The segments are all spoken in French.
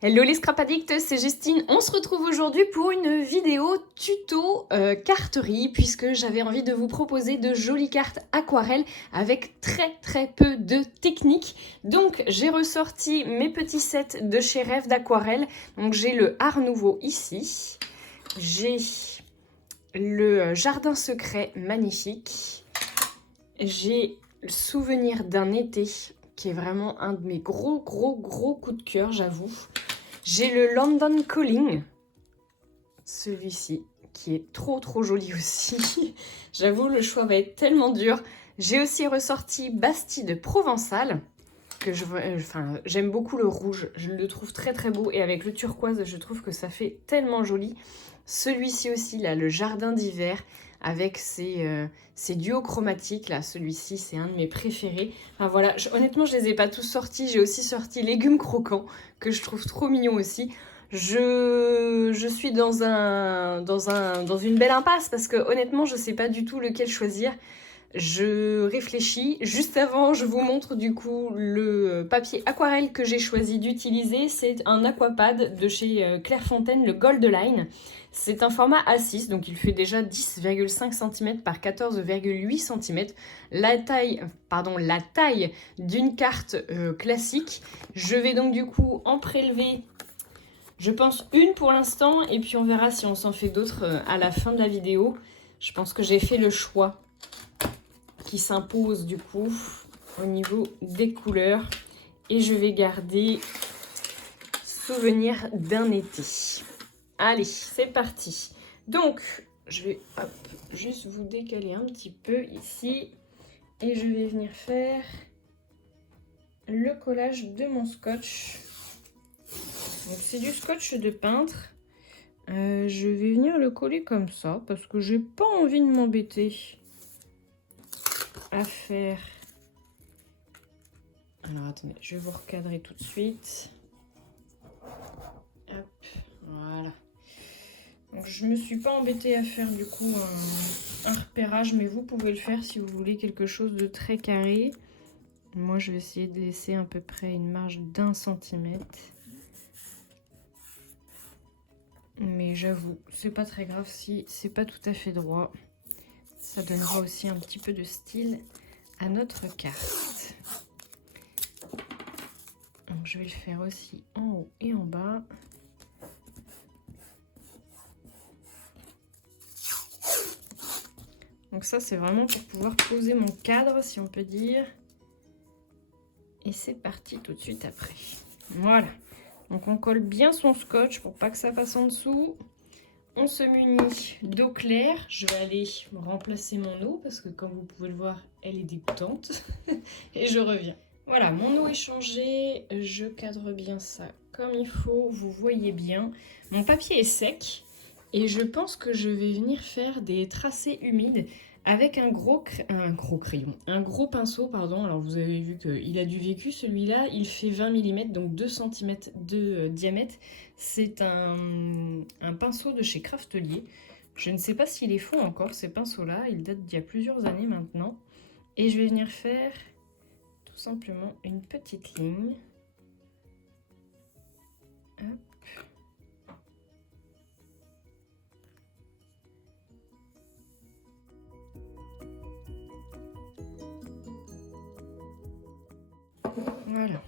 Hello les scrap addicts, c'est Justine. On se retrouve aujourd'hui pour une vidéo tuto carterie puisque j'avais envie de vous proposer de jolies cartes aquarelles avec très peu de technique. Donc j'ai ressorti mes petits sets de chez Rêve d'aquarelle. Donc j'ai le Art Nouveau ici. J'ai le Jardin Secret magnifique. J'ai le Souvenir d'un été qui est vraiment un de mes gros coups de cœur, j'avoue. J'ai le London Calling, celui-ci, qui est trop joli aussi. J'avoue, le choix va être tellement dur. J'ai aussi ressorti Bastide Provençal, que j'aime beaucoup le rouge. Je le trouve très beau et avec le turquoise, je trouve que ça fait tellement joli. Celui-ci aussi, là, le Jardin d'hiver, avec ses duos chromatiques. Là, celui-ci, c'est un de mes préférés. Enfin voilà, honnêtement, je les ai pas tous sortis. J'ai aussi sorti Légumes croquants, que je trouve trop mignon aussi. Je suis dans une belle impasse parce que honnêtement, je sais pas du tout lequel choisir. Je réfléchis. Juste avant, je vous montre du coup le papier aquarelle que j'ai choisi d'utiliser. C'est un Aquapad de chez Clairefontaine, le Gold Line. C'est un format A6, donc il fait déjà 10,5 cm par 14,8 cm. La taille d'une carte classique. Je vais donc du coup en prélever, je pense, une pour l'instant, et puis on verra si on s'en fait d'autres à la fin de la vidéo. Je pense que j'ai fait le choix qui s'impose du coup au niveau des couleurs. Et je vais garder Souvenir d'un été. Allez, c'est parti. Donc, je vais juste vous décaler un petit peu ici. Et je vais venir faire le collage de mon scotch. Donc, c'est du scotch de peintre. Je vais venir le coller comme ça parce que j'ai pas envie de m'embêter à faire. Alors attendez, je vais vous recadrer tout de suite. Hop, voilà. Donc je me suis pas embêtée à faire du coup un repérage, mais vous pouvez le faire si vous voulez quelque chose de très carré. Moi je vais essayer de laisser à peu près une marge d'1 centimètre. Mais j'avoue, c'est pas très grave si c'est pas tout à fait droit. Ça donnera aussi un petit peu de style à notre carte. Donc je vais le faire aussi en haut et en bas. Donc ça c'est vraiment pour pouvoir poser mon cadre, si on peut dire. Et c'est parti tout de suite après. Voilà. Donc on colle bien son scotch pour pas que ça passe en dessous. On se munit d'eau claire. Je vais aller remplacer mon eau parce que comme vous pouvez le voir, elle est dégoûtante. Et je reviens. Voilà, mon eau est changée. Je cadre bien ça comme il faut. Vous voyez bien. Mon papier est sec. Et je pense que je vais venir faire des tracés humides avec un gros pinceau, pardon. Alors vous avez vu qu'il a du vécu celui-là, il fait 20 mm, donc 2 cm de diamètre. C'est un pinceau de chez Craftelier. Je ne sais pas s'il est faux encore ces pinceaux-là, il date d'il y a plusieurs années maintenant. Et je vais venir faire tout simplement une petite ligne. Hop. Voilà.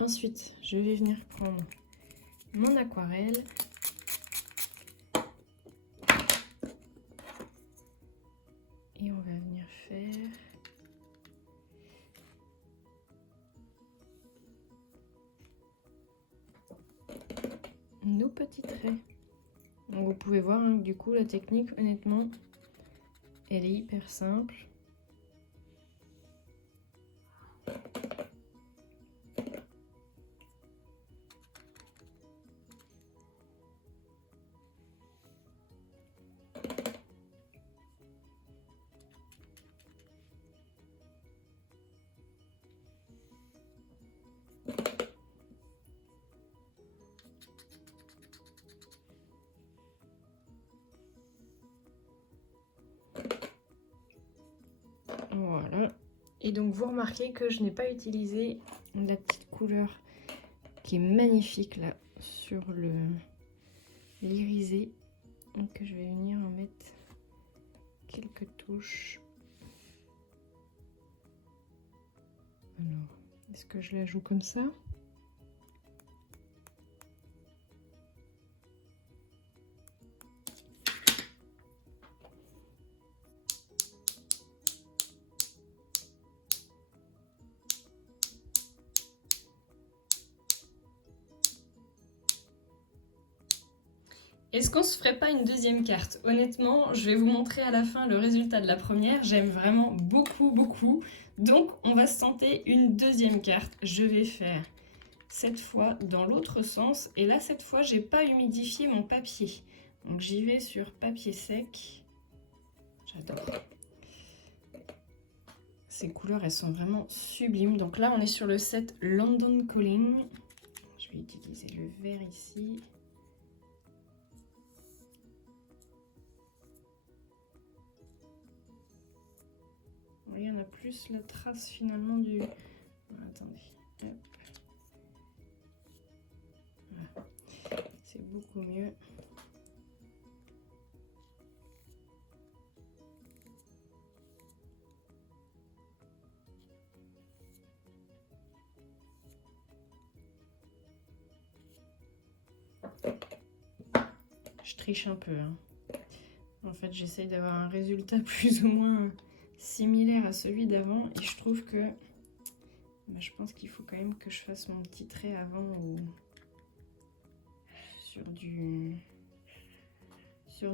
Ensuite, je vais venir prendre mon aquarelle. Et on va venir faire nos petits traits. Donc vous pouvez voir hein, du coup la technique, honnêtement, elle est hyper simple. Voilà. Et donc vous remarquez que je n'ai pas utilisé la petite couleur qui est magnifique là sur l'irisé. Donc je vais venir en mettre quelques touches. Alors, est-ce que je la joue comme ça? Est-ce qu'on se ferait pas une deuxième carte? Honnêtement, je vais vous montrer à la fin le résultat de la première. J'aime vraiment beaucoup, beaucoup. Donc, on va se tenter une deuxième carte. Je vais faire cette fois dans l'autre sens. Et là, cette fois, j'ai pas humidifié mon papier. Donc, j'y vais sur papier sec. J'adore. Ces couleurs, elles sont vraiment sublimes. Donc là, on est sur le set London Calling. Je vais utiliser le vert ici. Il y en a plus la trace finalement du... Attendez. Hop. Voilà. C'est beaucoup mieux. Je triche un peu. Hein. En fait, j'essaye d'avoir un résultat plus ou moins similaire à celui d'avant et je trouve que je pense qu'il faut quand même que je fasse mon petit trait avant ou sur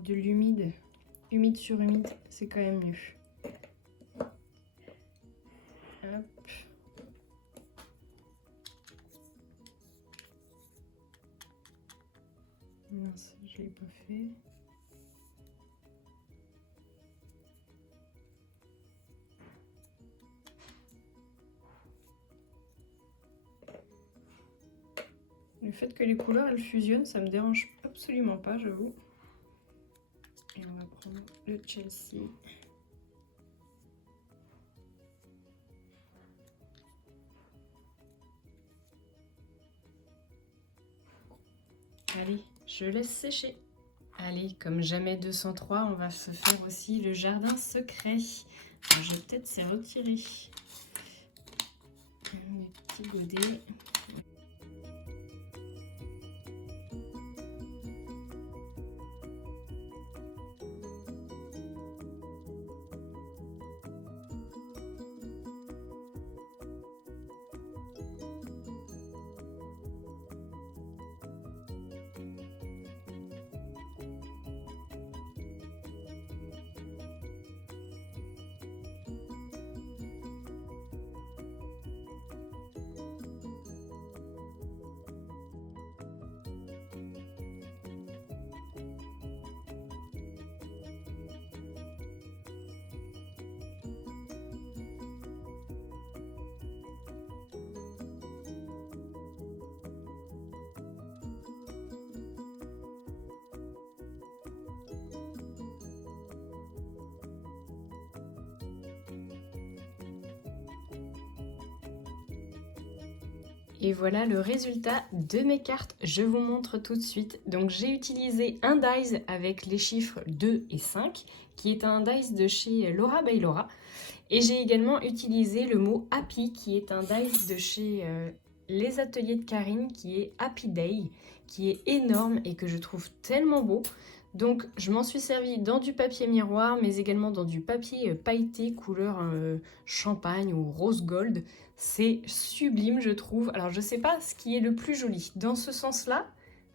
de l'humide. Humide sur humide, c'est quand même mieux. Hop. Mince, je l'ai pas fait. Le fait que les couleurs elles fusionnent, ça me dérange absolument pas, j'avoue. Et on va prendre le Chelsea. Allez, je laisse sécher. Allez, comme jamais 203, on va se faire aussi le jardin secret. Alors, je vais peut-être s'y retirer mes petits godets. Et voilà le résultat de mes cartes, je vous montre tout de suite. Donc j'ai utilisé un dies avec les chiffres 2 et 5, qui est un dies de chez Laura by Laura. Et j'ai également utilisé le mot Happy, qui est un dice de chez Les Ateliers de Karine, qui est Happy Day, qui est énorme et que je trouve tellement beau. Donc je m'en suis servi dans du papier miroir, mais également dans du papier pailleté couleur champagne ou rose gold. C'est sublime, je trouve. Alors je sais pas ce qui est le plus joli dans ce sens-là,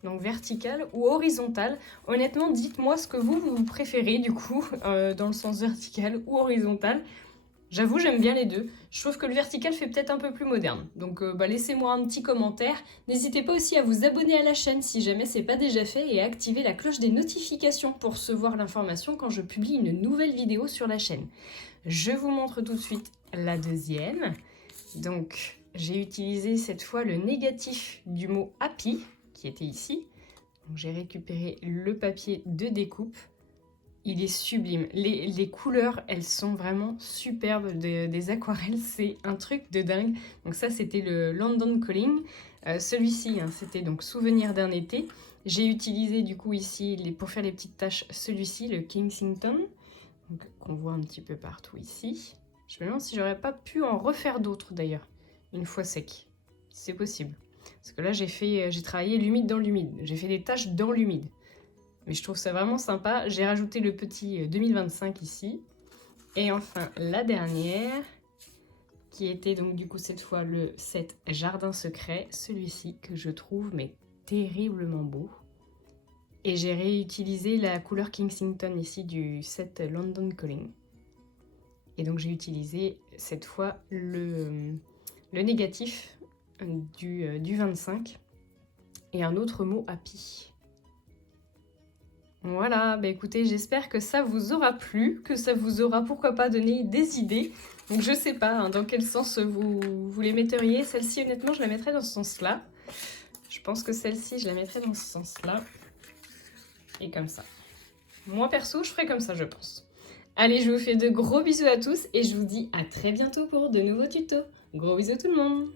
donc vertical ou horizontal. Honnêtement, dites-moi ce que vous préférez du coup, dans le sens vertical ou horizontal. J'avoue, j'aime bien les deux. Je trouve que le vertical fait peut-être un peu plus moderne. Donc laissez-moi un petit commentaire. N'hésitez pas aussi à vous abonner à la chaîne si jamais c'est pas déjà fait et à activer la cloche des notifications pour recevoir l'information quand je publie une nouvelle vidéo sur la chaîne. Je vous montre tout de suite la deuxième. Donc j'ai utilisé cette fois le négatif du mot Happy qui était ici. J'ai récupéré le papier de découpe. Il est sublime. Les couleurs, elles sont vraiment superbes des aquarelles. C'est un truc de dingue. Donc ça, c'était le London Calling. Celui-ci, hein, c'était donc Souvenir d'un été. J'ai utilisé du coup ici, pour faire les petites taches, celui-ci, le Kensington, qu'on voit un petit peu partout ici. Je me demande si j'aurais pas pu en refaire d'autres d'ailleurs, une fois sec. C'est possible. Parce que là, j'ai travaillé l'humide dans l'humide. J'ai fait des taches dans l'humide. Mais je trouve ça vraiment sympa. J'ai rajouté le petit 2025 ici. Et enfin, la dernière, qui était donc du coup cette fois le set Jardin Secret. Celui-ci que je trouve mais terriblement beau. Et j'ai réutilisé la couleur Kensington ici du set London Calling. Et donc j'ai utilisé cette fois le négatif du 25 et un autre mot happy. Voilà, bah écoutez, j'espère que ça vous aura plu, que ça vous aura pourquoi pas donné des idées. Donc je sais pas hein, dans quel sens vous les metteriez. Celle-ci honnêtement je la mettrais dans ce sens-là. Je pense que celle-ci je la mettrais dans ce sens-là. Et comme ça. Moi perso je ferais comme ça je pense. Allez, je vous fais de gros bisous à tous et je vous dis à très bientôt pour de nouveaux tutos. Gros bisous tout le monde!